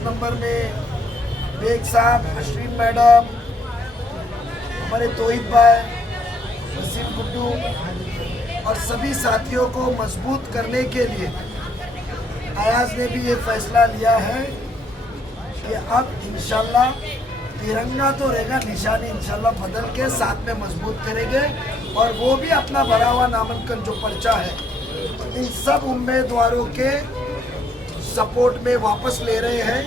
Number में bag साहब, Ashwin madam, हमारे तोहिद भाई, वसीम गुड्डू और सभी साथियों को मजबूत करने के लिए अयाज ने भी ये फैसला लिया है कि अब इंशाल्लाह तिरंगा तो रहेगा, निशानी इंशाल्लाह बदल के साथ में मजबूत करेंगे और वो भी अपना भरा हुआ नामांकन जो पर्चा है इन सब उम्मीदवारों के सपोर्ट में वापस ले रहे हैं।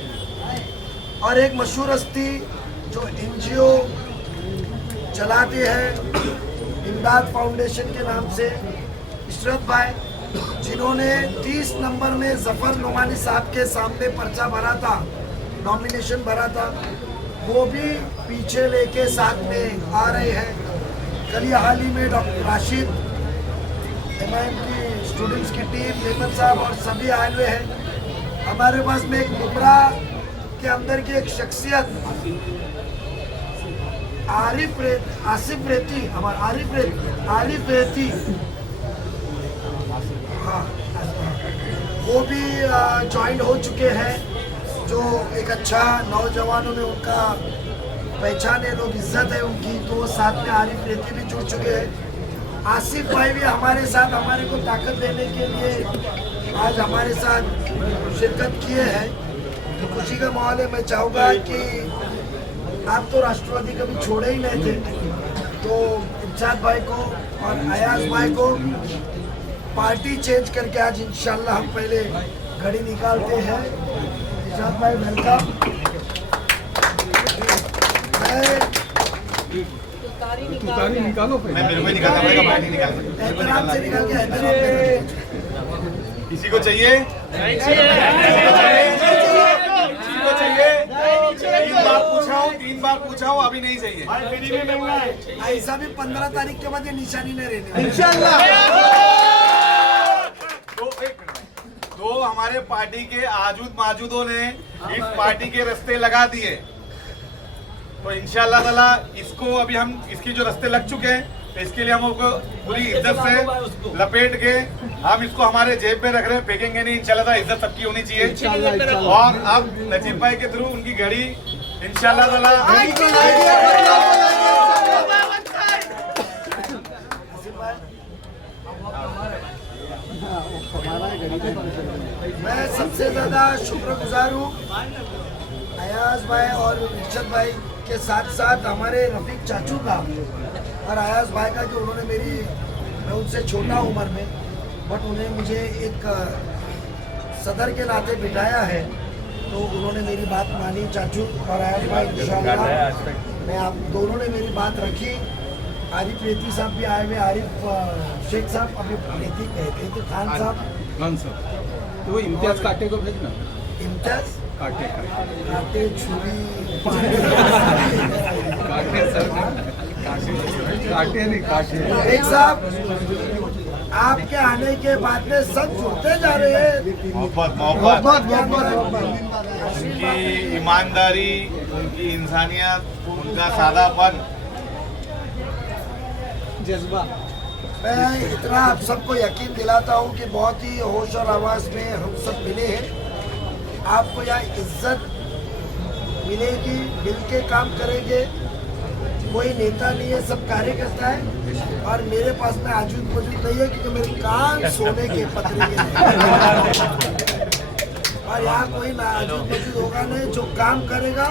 और एक मशहूर हस्ती जो एनजीओ चलाते हैं इमदाद फाउंडेशन के नाम से, इशरत भाई, जिन्होंने 30 नंबर में जफर नुमानी साहब के सामने पर्चा भरा था, नॉमिनेशन भरा था, वो भी पीछे लेके साथ में आ रहे हैं। कल हाल ही में डॉक्टर राशिद, एमआईएम की स्टूडेंट्स की टीम, मेमन साहब और सभी आए हुए हैं। हमारे पास में एक मुमरा के अंदर की एक शख्सियत आरिफ रेती, हाँ, वो भी ज्वाइन हो चुके हैं, जो एक अच्छा नौजवानों में उनका पहचान है, लोग इज्जत है उनकी, तो वो साथ में आरिफ रेती भी जुड़ चुके हैं। आसिफ भाई भी हमारे साथ हमारे को ताकत देने के लिए आज हमारे साथ शिरकत किए हैं, तो खुशी का माहौल है। मैं चाहूँगा कि आप तो राष्ट्रवादी कभी छोड़े ही नहीं थे, तो इमशाद भाई को और अयाज भाई को पार्टी चेंज करके आज इंशाल्लाह हम पहले घड़ी निकालते हैं। इमशाद भाई वेलकम। तुतारी निकालो पहले। मेरे को ही निकालना पड़ेगा, पार्टी निकालना। एहतराम से निकाल के एहतराम किसी को चाहिए? तीन बार पूछा हूँ, अभी नहीं चाहिए। ऐसा भी 15 तारीख के बाद ये निशानी नहीं रहने तो हमारे पार्टी के आजूद माजूदों ने इस पार्टी के रास्ते लगा दिए, तो इंशाल्लाह ताला इसको अभी हम इसकी जो रास्ते लग चुके हैं, तो इसके लिए हम उसको पूरी इज्जत से लपेट के हम इसको हमारे जेब में रख रहे हैं, फेंकेंगे नहीं। इंशाल्लाह ताला इज्जत सबकी होनी चाहिए। और अब नजीब भाई के थ्रू उनकी घड़ी इंशाल्लाह ताला मैं सबसे ज़्यादा शुक्रगुजार हूँ अयाज भाई और इरशद भाई के साथ साथ हमारे रफीक चाचू का और अयाज भाई का, कि उन्होंने मैं उनसे छोटा उम्र में, बट उन्हें मुझे एक सदर के नाते बिठाया है, तो उन्होंने मेरी बात मानी। चाचू और अयाज भाई इंशाल्लाह मैं आप दोनों ने मेरी बात रखी। आरिफ रेती साहब भी आए हुए, आरिफ शेख साहब अभी रेती कहते हैं, तो खान साहब तो वो इम्तियाज काटे को भेजना। इम्तियाज काटे छुरी काटे नहीं काटे। एक साहब, आपके आने के बाद में सब जुड़ते जा रहे हैं। मोहब्बत उनकी ईमानदारी, उनकी इंसानियत, उनका सादापन, जज्बा। मैं इतना आप सबको यकीन दिलाता हूँ कि बहुत ही होश और आवाज़ में हम सब मिले हैं। आपको यहाँ इज्जत मिलेगी, मिल के काम करेंगे। कोई नेता नहीं है, सब कार्यकर्ता है। और मेरे पास में आजूद मौजूद नहीं है, क्योंकि मेरे कान सोने के पत्रे के हैं। और यहाँ कोई ना आजूद मौजूद होगा नहीं, जो काम करेगा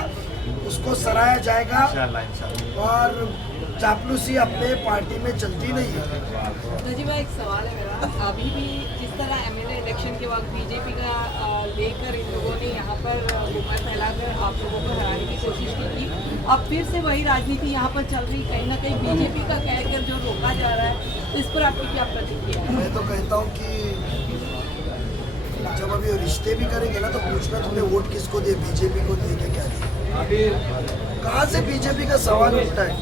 उसको सराहा जाएगा। और चापलूसी अपने पार्टी में चलती नहीं है। नजीब भाई, एक सवाल है मेरा, अभी भी जिस तरह एमएलए इलेक्शन के वक्त बीजेपी का लेकर इन लोगों ने यहाँ पर गुमराह फैलाकर आप लोगों को हराने की कोशिश की थी, अब फिर से वही राजनीति यहाँ पर चल रही, कहीं ना कहीं बीजेपी का कहकर जो रोका जा रहा है, तो इस पर आपकी क्या प्रतिक्रिया है? मैं तो कहता हूँ कि जब अभी रिश्ते भी करेंगे ना, तो पूछना तुमने वोट किसको दिए, बीजेपी को दिए क्या दिए? कहाँ से बीजेपी का सवाल उठता है?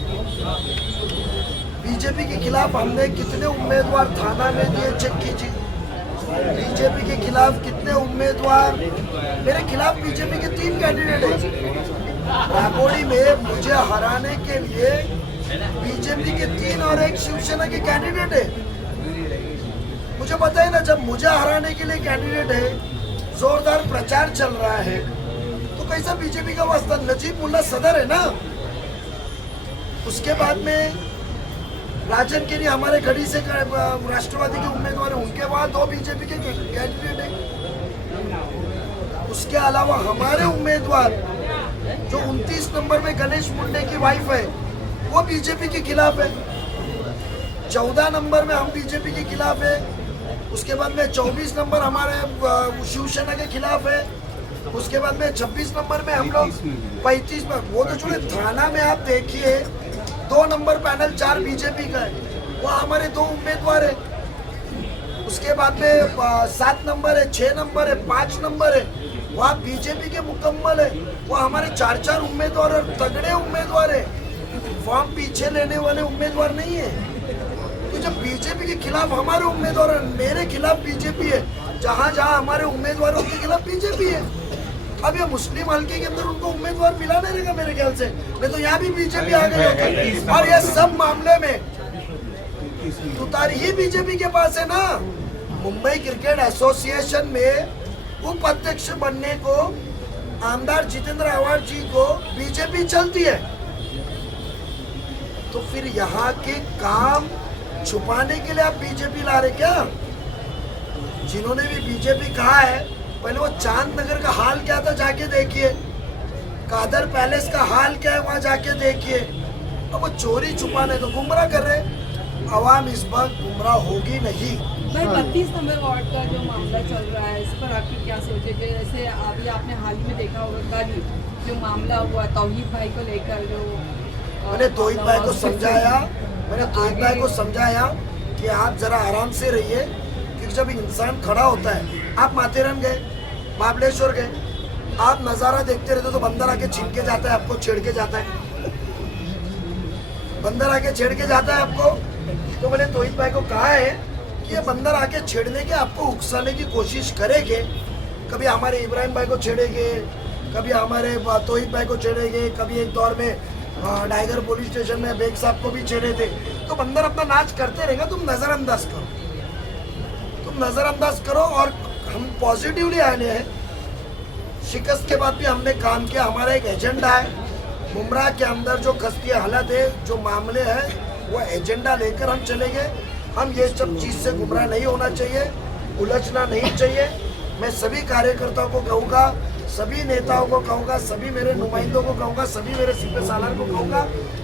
बीजेपी के खिलाफ हमने कितने उम्मीदवार थाना में दिए, चेक कीजिए। बीजेपी के खिलाफ कितने उम्मीदवार, मेरे खिलाफ बीजेपी के 3 कैंडिडेट हैं। रागोड़ी में मुझे हराने के लिए बीजेपी के 3 और एक शिवसेना के कैंडिडेट है। मुझे बताइए ना, जब मुझे हराने के लिए कैंडिडेट है, जोरदार प्रचार चल रहा है, कैसा बीजेपी का वास्ता? नजीब मुल्ला सदर है ना। उसके बाद में राजन के लिए हमारे गढ़ी से राष्ट्रवादी के उम्मीदवार है, उनके बाद 2 बीजेपी के कैंडिडेट है। उसके अलावा हमारे उम्मीदवार जो 29 नंबर में गणेश मुंडे की वाइफ है वो बीजेपी के खिलाफ है। 14 नंबर में हम बीजेपी के खिलाफ है। उसके बाद में 24 नंबर हमारे शिवसेना के खिलाफ है। उसके बाद में 26 नंबर में हम लोग 35 में, वो तो छोड़े, थाना में आप देखिए 2 नंबर पैनल 4 बीजेपी का है, वो हमारे 2 उम्मीदवार है। उसके बाद में 7 नंबर है, 6 नंबर है, 5 नंबर है, वहाँ बीजेपी के मुकम्मल है, वो हमारे 4 उम्मीदवार और तगड़े उम्मीदवार है, फॉर्म पीछे लेने वाले उम्मीदवार नहीं है। तो जब बीजेपी के खिलाफ हमारे उम्मीदवार है, मेरे खिलाफ बीजेपी है, जहाँ जहाँ हमारे उम्मीदवार है उनके खिलाफ बीजेपी है। अब ये मुस्लिम हल्के के अंदर उनको उम्मीदवार मिला नहीं रहेगा मेरे ख्याल से, नहीं तो यहाँ भी बीजेपी आ गई होती। और ये सब मामले में तुतारी ही बीजेपी के पास है ना। मुंबई क्रिकेट एसोसिएशन में उपाध्यक्ष बनने को आमदार जितेंद्र आवाड़ जी को बीजेपी चलती है, तो फिर यहाँ के काम छुपाने के लिए आप बीजेपी ला रहे क्या? जिन्होंने भी बीजेपी कहा है, पहले वो चांद नगर का हाल क्या था जाके देखिए, कादर पैलेस का हाल क्या है वहाँ जाके देखिए। अब वो चोरी छुपाने तो गुमराह कर रहे। आवाम इस बार गुमराह होगी नहीं। भाई 32 नंबर वार्ड का जो मामला चल रहा है, इस पर आपकी क्या सोचे? जैसे अभी आपने हाल ही में देखा होगा कल जो मामला हुआ तौहीद भाई को लेकर, जो मैंने तौहीद भाई को समझाया, कि आप जरा आराम से रहिए, क्योंकि जब इंसान खड़ा होता है, आप माथेरन गए, महाबलेश्वर गए, आप नज़ारा देखते रहते तो बंदर आके छीन के जाता है, आपको छेड़ के जाता है, बंदर आके छेड़ के जाता है आपको। तो मैंने तौहीद भाई को कहा है कि ये बंदर आके छेड़ने के, आपको उकसाने की कोशिश करेंगे, कभी हमारे इब्राहिम भाई को छेड़ेंगे, कभी हमारे तौहीद भाई को छेड़ेंगे, कभी एक दौर में टाइगर पुलिस स्टेशन में बेग साहब को भी छेड़े थे। तो बंदर अपना नाच करते रहेगा, तुम नज़रअंदाज करो। और हम पॉजिटिवली आए हैं। शिकस्त के बाद भी हमने काम किया, हमारा एक एजेंडा है। मुमरा के अंदर जो खस्ती हालत है, जो मामले हैं, वो एजेंडा लेकर हम चलेंगे। हम ये सब चीज़ से गुमराह नहीं होना चाहिए, उलझना नहीं चाहिए। मैं सभी कार्यकर्ताओं को कहूँगा, सभी नेताओं को कहूँगा, सभी मेरे नुमाइंदों को कहूँगा, सभी मेरे सिपह सालार को कहूँगा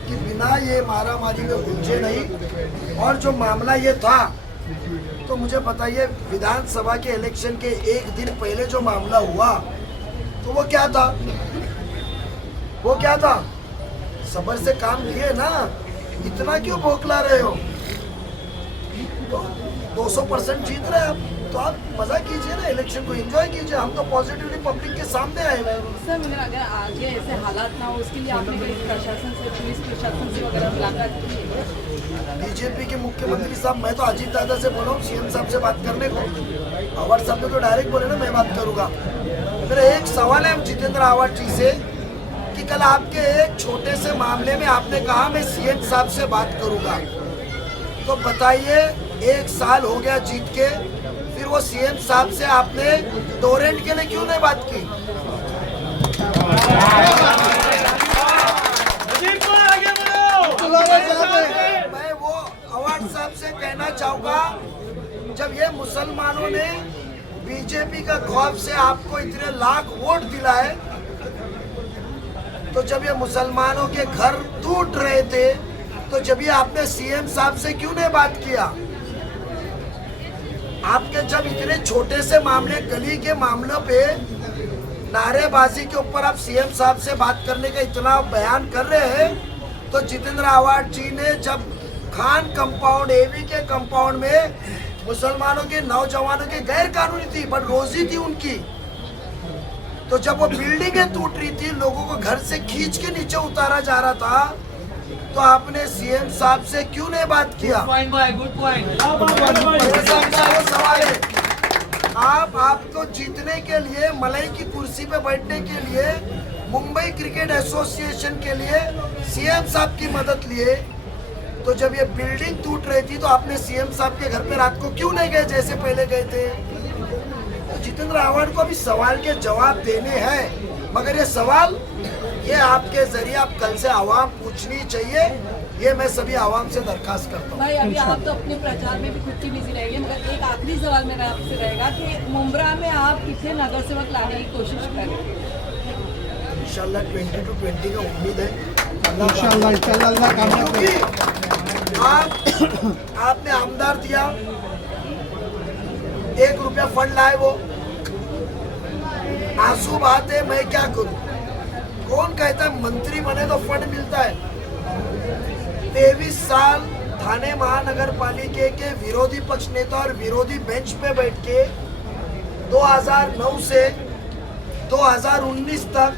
कि बिना ये मारामारी में उलझे नहीं। और जो मामला ये था, तो मुझे बताइए, विधानसभा के इलेक्शन के एक दिन पहले जो मामला हुआ, तो वो क्या था? सब्र से काम किए ना, इतना क्यों बौखला रहे हो? तो 200% जीत रहे आप, तो आप मजा कीजिए ना, इलेक्शन को एंजॉय कीजिए। हम तो पॉजिटिवली पब्लिक के सामने आए हुए हैं। सर, मगर अगर आगे ऐसे हालात ना हो, उसके लिए आपने कोई प्रशासन से, पुलिस प्रशासन से वगैरह मुलाकात की है? बीजेपी के मुख्यमंत्री साहब, मैं तो अजीत दादा से बोला हूँ सीएम साहब से बात करने को। आवाड़ साहब ने तो डायरेक्ट बोले ना मैं बात करूँगा। मेरा एक सवाल है जितेंद्र आवाड़ जी से कि कल आपके एक छोटे से मामले में आपने कहा मैं सीएम साहब से बात करूँगा, तो बताइए 1 साल हो गया जीत के, फिर वो सीएम साहब से आपने टोरेंट के लिए क्यों नहीं बात की? मैं वो आवाड़ साहब से कहना चाहूँगा, जब ये मुसलमानों ने बीजेपी का खौफ से आपको इतने लाख वोट दिलाए, तो जब ये मुसलमानों के घर टूट रहे थे, तो जब ये आपने सीएम साहब से क्यों नहीं बात किया? आपके जब इतने छोटे से मामले, गली के मामलों पे नारेबाजी के ऊपर आप सीएम साहब से बात करने का इतना बयान कर रहे हैं, तो जितेंद्र आवाड़ जी ने जब खान कंपाउंड, एवी के कंपाउंड में मुसलमानों के नौजवानों के गैर कानूनी थी बट रोजी थी उनकी, तो जब वो बिल्डिंगें टूट रही थी, लोगों को घर से खींच के नीचे उतारा जा रहा था, तो आपने सीएम साहब से क्यों नहीं बात किया? Good point. सवाल है, आपको जीतने के लिए, मलाई की कुर्सी पे बैठने के लिए, मुंबई क्रिकेट एसोसिएशन के लिए सीएम साहब की मदद लिए, तो जब ये बिल्डिंग टूट रही थी तो आपने सीएम साहब के घर पे रात को क्यों नहीं गए जैसे पहले गए थे? तो जितेंद्र आवाड़ को अभी सवाल के जवाब देने हैं। मगर ये सवाल ये आपके जरिए आप कल से आवाम पूछनी चाहिए, ये मैं सभी आवाम से दरखास्त करता हूँ। भाई अभी आप तो अपने प्रचार में भी खुद की बिजी रहेंगे, मगर एक आखिरी सवाल मेरा आपसे रहेगा कि मुंब्रा में आप कितने नगर सेवक लाने की कोशिश करेंगे? इंशाल्लाह 20 to 20 का उम्मीद है। इंशाल्लाह अल्लाह कामयाब करे। क्योंकि आपने आमदार दिया, 1 रुपया फंड लाए, वो आंसू बहाते, मैं क्या करूं? कौन कहता है मंत्री बने तो फंड मिलता है? 23 साल थाने महानगर पालिका के विरोधी पक्ष नेता और विरोधी बेंच पे बैठ के 2009 से 2019 तक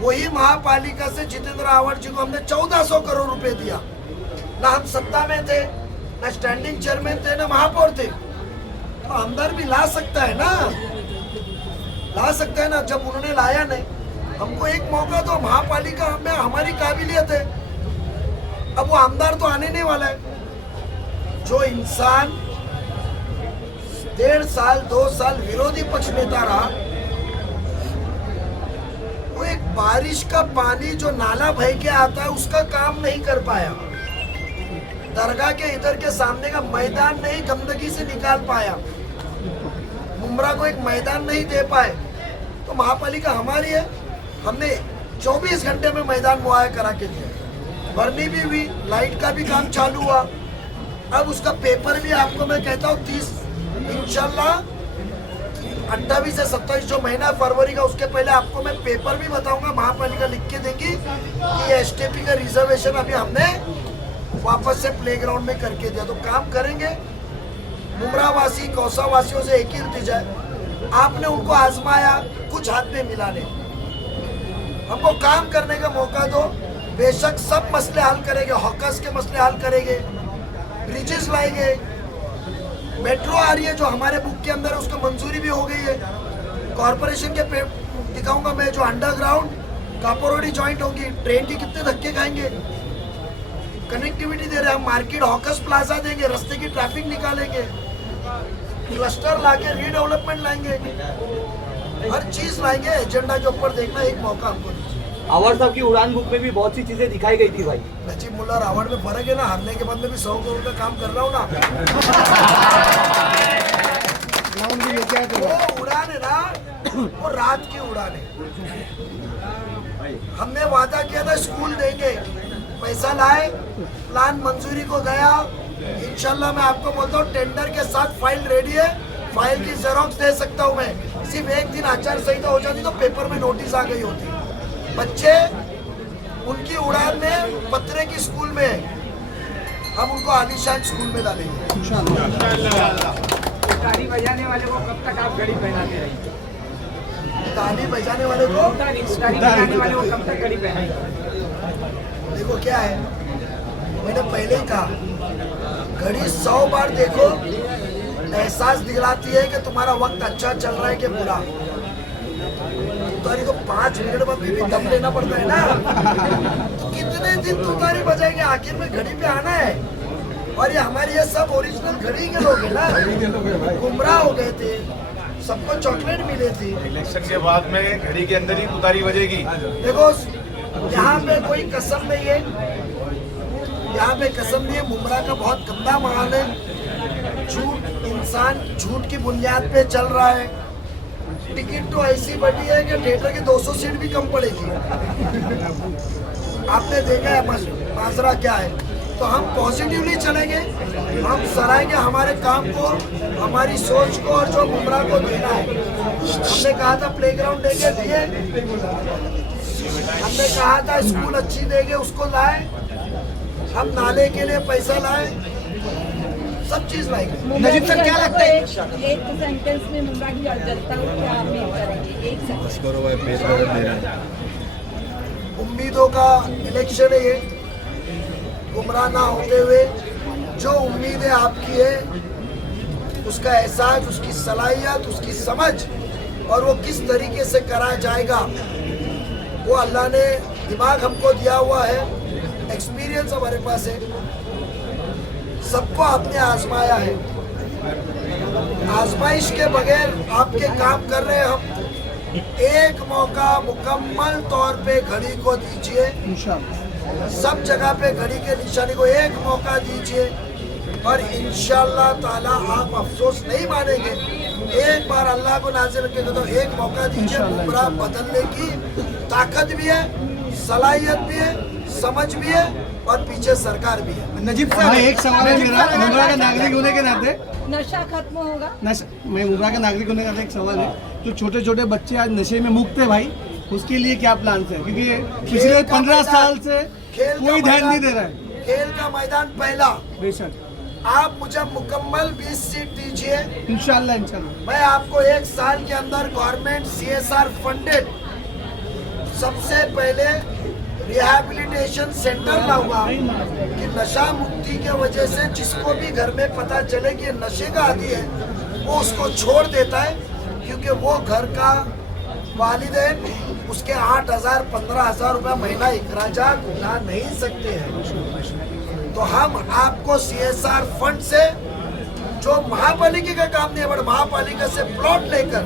वही महापालिका से जितेंद्र आवाड जी को हमने 1400 करोड़ रुपए दिया। ना हम सत्ता में थे, ना स्टैंडिंग चेयरमैन थे, ना महापौर थे। तो आमदार भी ला सकता है ना, ला सकता है ना। जब उन्होंने लाया नहीं, हमको एक मौका दो, महापालिका में हमारी काबिलियत है। अब वो आमदार तो आने नहीं वाला है। जो इंसान 1.5 साल 2 साल विरोधी पक्ष नेता रहा, वो एक बारिश का पानी जो नाला बह के आता है उसका काम नहीं कर पाया, दरगाह के इधर के सामने का मैदान नहीं गंदगी से निकाल पाया, मुंब्रा को एक मैदान नहीं दे पाए। तो महापालिका हमारी है, हमने 24 घंटे में मैदान मुहैया करा के दिया, भरनी भी हुई, लाइट का भी काम चालू हुआ। अब उसका पेपर भी आपको मैं कहता हूँ 30 इंशाल्लाह 28 से 27 जो महीना फरवरी का, उसके पहले आपको मैं पेपर भी बताऊंगा, महापालिका लिख के देंगी कि एसटीपी का रिजर्वेशन अभी हमने वापस से प्लेग्राउंड में करके दिया। तो काम करेंगे। मुंब्रा वासी कौसा वासियों से एक ही इल्तिजा है, आपने उनको आजमाया, कुछ हाथ में मिला नहीं, हमको काम करने का मौका दो। बेशक सब मसले हल करेंगे, हॉकर्स के मसले हल करेंगे, ब्रिजेस लाएंगे, मेट्रो आ रही है जो हमारे बुक के अंदर है, उसको मंजूरी भी हो गई है। कॉर्पोरेशन के दिखाऊंगा मैं, जो अंडरग्राउंड कापोरोडी जॉइंट होगी, ट्रेन की कितने धक्के खाएंगे, कनेक्टिविटी दे रहे हैं हम, मार्केट हॉकर्स प्लाजा देंगे, रास्ते की ट्रैफिक निकालेंगे, क्लस्टर लाके रीडेवलपमेंट लाएंगे, हर चीज लाएंगे। एजेंडा के ऊपर देखना, एक मौका हमको दीजिए। आवाड साहब की उड़ान बुक में भी बहुत सी चीजें दिखाई गई थी भाई। नजीब मुल्ला और आवाड में फर्क है ना, हारने के बाद में भी 100 करोड़ का काम कर रहा हूँ ना। वो उड़ान है ना, वो रात की उड़ान है। हमने वादा किया था स्कूल देंगे, पैसा लाए, प्लान मंजूरी को गया। इंशाल्लाह मैं आपको बोलता हूँ टेंडर के साथ फाइल रेडी है, फाइल की जेरोक्स दे सकता हूँ मैं। सिर्फ एक दिन आचार संहिता हो जाती तो पेपर में नोटिस आ गई होती। बच्चे उनकी उड़ान में पत्रे की स्कूल में, हम उनको आलीशान स्कूल में डालेंगे। ताली बजाने वाले को कब तक आप घड़ी पहनाते रहेंगे? ताली बजाने वाले को, ताली बजाने वाले को कब तक घड़ी पहनाएंगे? देखो क्या है, मैंने पहले ही कहा, घड़ी 100 बार देखो, एहसास दिलाती है कि तुम्हारा वक्त अच्छा चल रहा है कि बुरा। तुतारी तो 5 मिनट बाद भी दम लेना पड़ता है ना। तो कितने दिन तुतारी बजाएंगे, आखिर में घड़ी पे आना है। और ये हमारी ये सब ओरिजिनल घड़ी के लोग हैं ना, गुमराह हो गए थे, सबको चॉकलेट मिले थी। इलेक्शन के बाद में घड़ी के अंदर ही तुतारी बजेगी। देखो यहाँ पे कोई कसम नहीं है, यहाँ पे कसम नहीं है। मुंब्रा का बहुत गंदा माहौल है, झूठ, इंसान झूठ की बुनियाद पे चल रहा है। टिकट तो ऐसी बढ़ी है कि थिएटर की 200 सीट भी कम पड़ेगी। आपने देखा है माजरा क्या है। तो हम पॉजिटिवली चलेंगे, हम सराहेंगे हमारे काम को, हमारी सोच को, और जो मुंब्रा को देना है। हमने कहा था प्लेग्राउंड देंगे, दिए। हमने कहा था स्कूल अच्छी देंगे, उसको लाए। हम नाले के लिए पैसा लाए, सब चीज लाएंगे। नजीब सर क्या लगता है, एक सेंटेंस में मुंब्रा की जनता को क्या अपील करेंगे? एक सेंटेंस। उम्मीदों का इलेक्शन है ये, गुमराह ना होते हुए जो उम्मीदें आपकी है, उसका एहसास, उसकी सलाहियत, उसकी समझ, और वो किस तरीके से कराया जाएगा, वो अल्लाह ने दिमाग हमको दिया हुआ है, एक्सपीरियंस हमारे पास है। सबको आपने आजमाया है, आजमाइश के बगैर आपके काम कर रहे हैं हम। एक मौका मुकम्मल तौर पे घड़ी को दीजिए, इंशाल्लाह। सब जगह पे घड़ी के निशानी को एक मौका दीजिए और इंशाल्लाह ताला आप अफसोस नहीं मानेंगे। एक बार अल्लाह को नाज़िर रखेगा तो एक मौका दीजिए। बुमराह बदलने की ताकत भी है, सलाहियत भी है, समझ भी है और पीछे सरकार भी है। नजीब साहब एक सवाल है मेरा, मुमरा का नागरिक होने के नाते नशा खत्म होगा? मैं मुमरा का नागरिक होने के नाते एक सवाल है, जो छोटे छोटे बच्चे आज नशे में मुक्त है भाई, उसके लिए क्या प्लान है? क्योंकि पिछले 15 साल से कोई ध्यान नहीं दे रहा है। खेल का मैदान पहला, बेशक आप मुझे मुकम्मल 20 सीट दीजिए, इंशाल्लाह इंशाल्लाह। मैं आपको एक साल के अंदर गवर्नमेंट CSR फंडेड सबसे पहले रिहैबिलिटेशन सेंटर लाऊंगा कि नशा मुक्ति के वजह से जिसको भी घर में पता चले कि नशे का आदी है वो उसको छोड़ देता है, क्योंकि वो घर का वालिदैन उसके 8,000 15,000 रुपया महीना इखराजात उठा नहीं सकते हैं। तो हम आपको CSR फंड से, जो महापालिका का काम नहीं है बट महापालिका से प्लॉट लेकर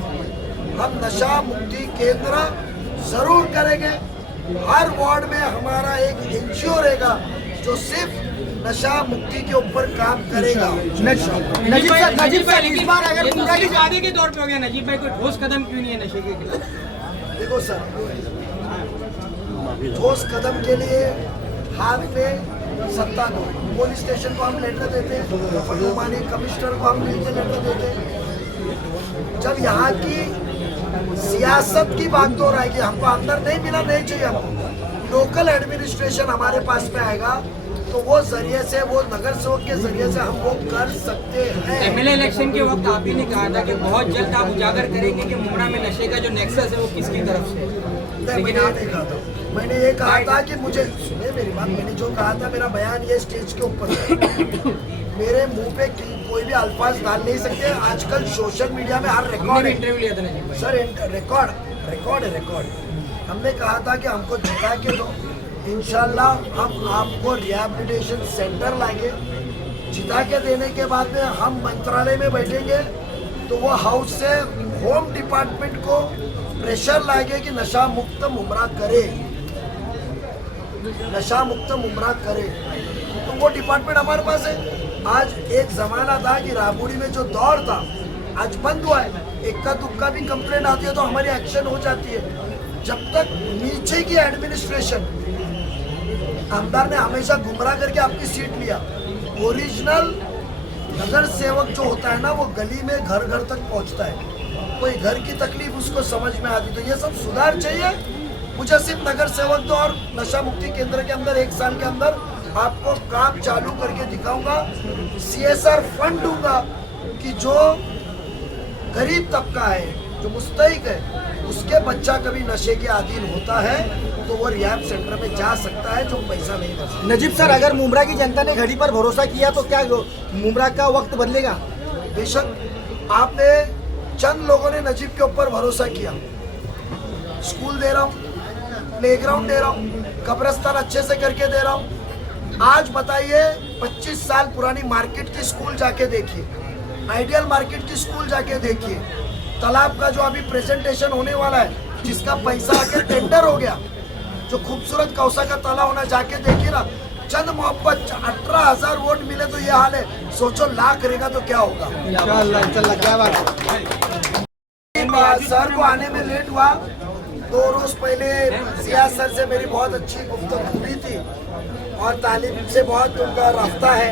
हम नशा मुक्ति केंद्र जरूर करेंगे। हर वार्ड में हमारा एक NGO रहेगा जो सिर्फ नशा मुक्ति के ऊपर काम करेगा। नजीब भाई इस बार अगर मुमरा की वादे के तौर पे हो गया, नजीब भाई कोई ठोस कदम क्यों नहीं है नशे के खिलाफ? देखो सर, ठोस कदम के लिए हाथ में सत्ता दो। पुलिस स्टेशन को हम लेटर देते हैं, माननीय कमिश्नर को हम मिलकर लेटर देते हैं। जब यहाँ की सियासत की बागडोर आएगी, हमको अंदर नहीं मिला नहीं चाहिए, हमको लोकल एडमिनिस्ट्रेशन हमारे पास में आएगा तो वो जरिए से, वो नगर सेवक के जरिए से हम वो कर सकते हैं। MLA इलेक्शन के वक्त आप ही ने कहा था कि बहुत जल्द आप उजागर करेंगे कि मुमरा में नशे का जो नेक्सस है वो किसकी तरफ से है। लेकिन आप नहीं कहा था, मैंने ये कहा था कि मुझे सुने मेरी बात, मैंने जो कहा था मेरा बयान ये स्टेज के ऊपर मेरे मुंह पे कोई भी अल्फाज डाल नहीं सकते। आजकल सोशल मीडिया में हर रिकॉर्ड इंटरव्यू लिया था नजीब भाई। सर, रिकॉर्ड हमने कहा था कि हमको जिता के दो, इंशाल्लाह हम आपको रिहैबिलिटेशन सेंटर लाएंगे। जिता के देने के बाद में हम मंत्रालय में बैठेंगे तो वो हाउस से होम डिपार्टमेंट को प्रेशर लाएंगे कि नशा मुक्त मुमरा करे, नशा मुक्त मुमरा करे। तो वो डिपार्टमेंट हमारे पास है। आज एक जमाना था कि राबुड़ी में जो दौर था आज बंद हुआ है। इक्का दुक्का भी कंप्लेंट आती है तो हमारी एक्शन हो जाती है। जब तक नीचे की एडमिनिस्ट्रेशन, आमदार ने हमेशा गुमराह करके आपकी सीट लिया। ओरिजिनल नगर सेवक जो होता है ना, वो गली में घर घर तक पहुंचता है, कोई घर की तकलीफ उसको समझ में आती। तो ये सब सुधार चाहिए। मुझे सिर्फ नगर सेवक दो और नशा मुक्ति केंद्र के अंदर 1 साल के अंदर आपको काम चालू करके दिखाऊंगा। CSR फंड दूंगा कि जो गरीब तबका है, जो मुस्तहिक है, उसके बच्चा कभी नशे के अधीन होता है तो वो रिहैब सेंटर में जा सकता है जो पैसा नहीं दे सकता। नजीब सर, अगर मुमरा की जनता ने घड़ी पर भरोसा किया तो क्या मुमरा का वक्त बदलेगा? बेशक, आपने चंद लोगों ने नजीब के ऊपर भरोसा किया। स्कूल दे रहा हूँ, प्लेग्राउंड दे रहा हूँ, कब्रिस्तान अच्छे से करके दे रहा हूँ। आज बताइए, 25 साल पुरानी मार्केट की स्कूल जाके देखिए, आइडियल मार्केट की स्कूल जाके देखिए, तालाब का जो अभी प्रेजेंटेशन होने वाला है, जिसका पैसा आके टेंडर हो गया, जो खूबसूरत कौसा का तालाब होना, जाके देखिए ना। चंद मोहब्बत 18,000 वोट मिले तो ये हाल है, सोचो लाख करेगा तो क्या होगा। इंशाल्लाह इंशाल्लाह, क्या बात है। सर को आने में लेट हुआ, 2 रोज पहले जिया सर से मेरी बहुत अच्छी गुफ्तगू हुई थी और तालीम से बहुत उनका रास्ता है।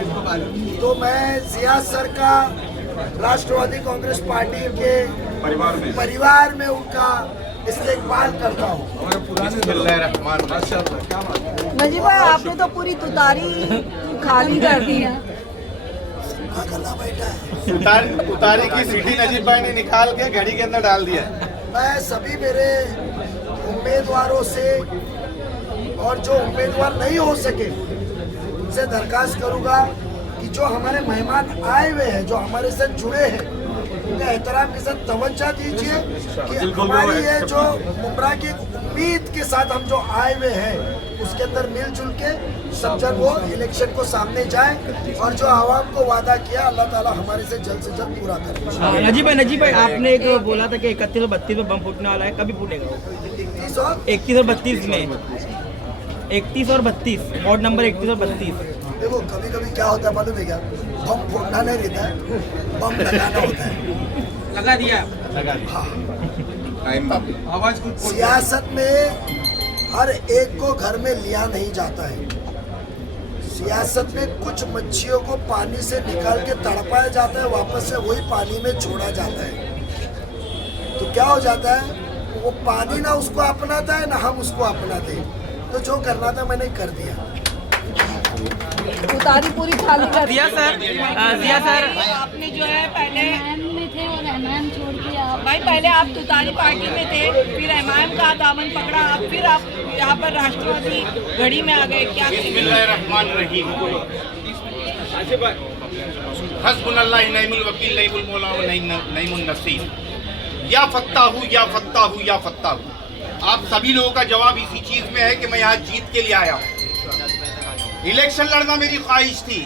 तो मैं जिया सर का राष्ट्रवादी कांग्रेस पार्टी के परिवार में उनका इस्तेकबाल करता हूँ। नजीब भाई, आपने तो पूरी तुतारी खाली कर दी है। उतारी की सीटी नजीब भाई ने निकाल के घड़ी के अंदर डाल दिया। मैं सभी मेरे उम्मीदवारों से और जो उम्मीदवार नहीं हो सके उनसे दरखास्त करूंगा कि जो हमारे मेहमान आए हुए हैं, जो हमारे साथ जुड़े हैं, उनका एहतराम के साथ तवज्जो दीजिए कि हमारी ये जो मुमरा की उम्मीद के साथ हम जो आए हुए हैं उसके अंदर मिलजुल के सब जन वो इलेक्शन को सामने जाए और जो आवाम को वादा किया अल्लाह ताला हमारे से जल्द पूरा करे। नजीब भाई आपने एक बोला था कि 31 और 32 में बम फूटने वाला है, कभी फूटेगा? 31 और 32 में, 31 और 32, वार्ड नंबर 31 और 32। देखो कभी कभी क्या होता है मालूम है क्या, बम फोड़ना नहीं रहता है, बम लगाना होता है। लगा दिया। आवाज कुछ सियासत में हर एक को घर में लिया नहीं जाता है। सियासत में कुछ मच्छियों को पानी से निकाल के तड़पाया जाता है, वापस से वही पानी में छोड़ा जाता है। तो क्या हो जाता है, वो पानी ना उसको अपनाता है ना हम उसको अपनाते हैं। तो जो करना था मैंने कर दिया। उतारी पूरी खाली कर जिया सर आपने जो है पहले में थे और एमएम छोड़ के आप भाई पहले आप तुतारी पार्टी में थे, फिर एमआईएम का दामन पकड़ा, अब फिर आप यहाँ पर राष्ट्रवादी घड़ी में आ गए, क्या बिस्मिल्लाहिर्रहमानिर्रहीम। हस्बुनल्लाह निअमल वकील निअमल मौला व निअमुन नसीर। या फत्ताहू या फत्ताहू या फत्ताहू। आप सभी लोगों का जवाब इसी चीज में है कि मैं यहाँ जीत के लिए आया हूँ। इलेक्शन लड़ना मेरी ख्वाहिश थी।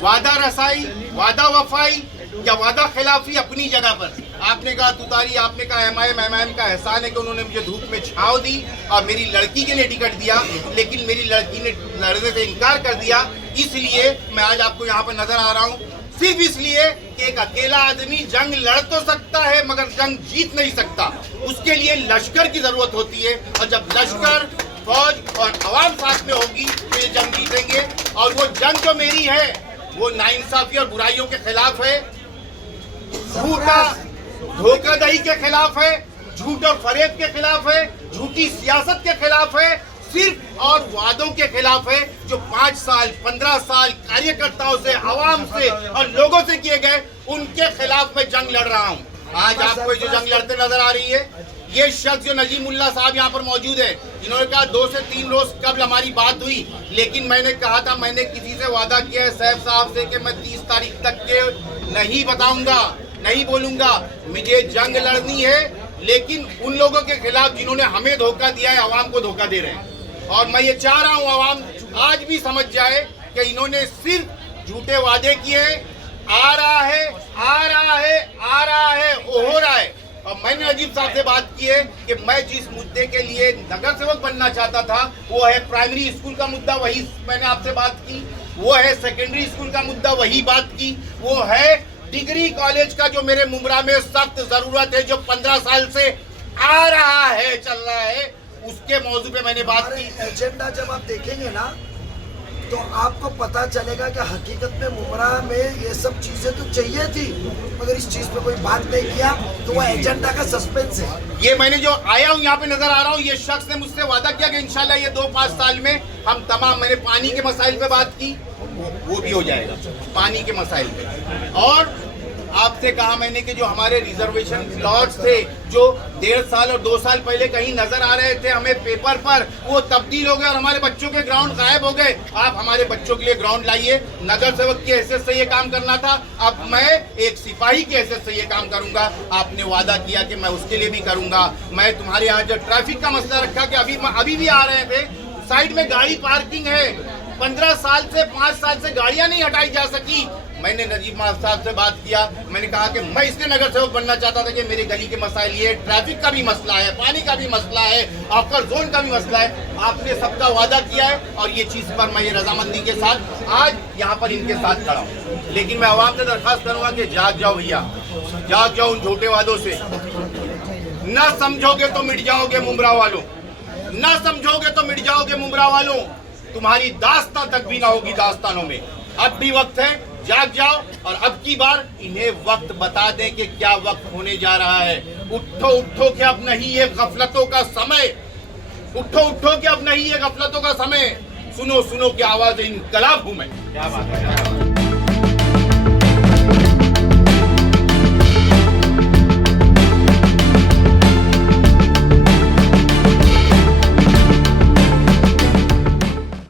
वादा रसाई, वादा वफाई या वादा खिलाफी अपनी जगह पर। आपने कहा तुतारी, आपने कहा एमआईएम का एहसान है कि उन्होंने मुझे धूप में छांव दी और मेरी लड़की के लिए टिकट दिया, लेकिन मेरी लड़की ने लड़ने से इनकार कर दिया। इसलिए मैं आज आपको यहाँ पर नजर आ रहा हूँ, सिर्फ इसलिए कि एक अकेला आदमी जंग लड़ तो सकता है मगर जंग जीत नहीं सकता। उसके लिए लश्कर की जरूरत होती है, और जब लश्कर, फौज और आवाम साथ में होगी तो ये जंग जीतेंगे। और वो जंग जो मेरी है वो नाइंसाफी और बुराइयों के खिलाफ है, झूठा धोखाधड़ी के खिलाफ है, झूठ और फरेब के खिलाफ है, झूठी सियासत के खिलाफ है, सिर्फ और वादों के खिलाफ है जो 5 साल 15 साल कार्यकर्ताओं से, आवाम से और लोगों से किए गए, उनके खिलाफ मैं जंग लड़ रहा हूं। आज आपको जो जंग लड़ते नजर आ रही है, ये शख्स जो नजीमुल्लाह साहब यहाँ पर मौजूद है, इन्होंने कहा 2 से 3 रोज कबल हमारी बात हुई, लेकिन मैंने कहा था, मैंने किसी से वादा किया है सैफ साहब से कि मैं 30 तारीख तक के नहीं बताऊंगा, नहीं बोलूंगा। मुझे जंग लड़नी है, लेकिन उन लोगों के खिलाफ जिन्होंने हमें धोखा दिया है, आवाम को धोखा दे रहे हैं। और मैं ये चाह रहा हूँ आवाम आज भी समझ जाए कि इन्होंने सिर्फ झूठे वादे किए हैं। आ रहा है, आ रहा है, आ रहा है, हो रहा है। और मैंने नजीब साहब से बात की है कि मैं जिस मुद्दे के लिए नगर सेवक बनना चाहता था, वो है प्राइमरी स्कूल का मुद्दा, वही मैंने आपसे बात की। वो है सेकेंडरी स्कूल का मुद्दा, वही बात की। वो है डिग्री कॉलेज का जो मेरे मुमरा में सख्त जरूरत है, जो 15 साल से आ रहा है, चल रहा है, उसके मौजू पे मैंने बात की। एजेंडा जब आप देखेंगे ना तो आपको पता चलेगा कि हकीकत में मुमरा में ये सब चीजें तो चाहिए थी, मगर इस चीज पे कोई बात नहीं किया, तो वो एजेंडा का सस्पेंस है। ये मैंने जो आया हूँ यहाँ पे नजर आ रहा हूँ, ये शख्स ने मुझसे वादा किया कि इंशाल्लाह ये 2-5 साल में हम तमाम, मैंने पानी के मसाइल पे बात की, वो भी हो जाएगा, पानी के मसाइल पे। और आपसे कहा मैंने कि जो हमारे रिजर्वेशन प्लॉट्स थे, जो 1.5 साल और 2 साल पहले कहीं नजर आ रहे थे हमें पेपर पर, वो तब्दील हो गए और हमारे बच्चों के ग्राउंड गायब हो गए। आप हमारे बच्चों के लिए ग्राउंड लाइए। नगर सेवक की हैसियत से ये काम करना था, अब मैं एक सिपाही की हैसियत से ये काम करूंगा। आपने वादा किया कि मैं उसके लिए भी करूंगा। मैं तुम्हारे यहाँ जो ट्रैफिक का मसला रखा कि अभी भी आ रहे थे, साइड में गाड़ी पार्किंग है, 15 साल से 5 साल से गाड़ियां नहीं हटाई जा सकी। मैंने नजीब साहब से बात किया, मैंने कहा कि मैं इसलिए नगर सेवक बनना चाहता था कि मेरे गली के मसाइल, ये ट्रैफिक का भी मसला है, पानी का भी मसला है, ऑफर जोन का भी मसला है। आपने सबका वादा किया है और ये चीज पर मैं ये रजामंदी के साथ आज यहाँ पर इनके साथ खड़ा हूँ। लेकिन मैं आवाम से दरखास्त करूंगा कि जाग जाओ भैया, जाग जाओ उन झूठे वादों से। न समझोगे तो मिट जाओगे मुमरा वालों, न समझोगे तो मिट जाओगे मुमरा वालों। तुम्हारी दास्तां तक भी ना होगी दास्तानों में। अब भी वक्त है, जाग जाओ और अब की बार इन्हें वक्त बता दें कि क्या वक्त होने जा रहा है। उठो उठो कि अब नहीं ये गफलतों का समय, उठो उठो कि अब नहीं ये गफलतों का समय। सुनो सुनो कि आवाज इनकलाब हूं मैं। क्या बात है।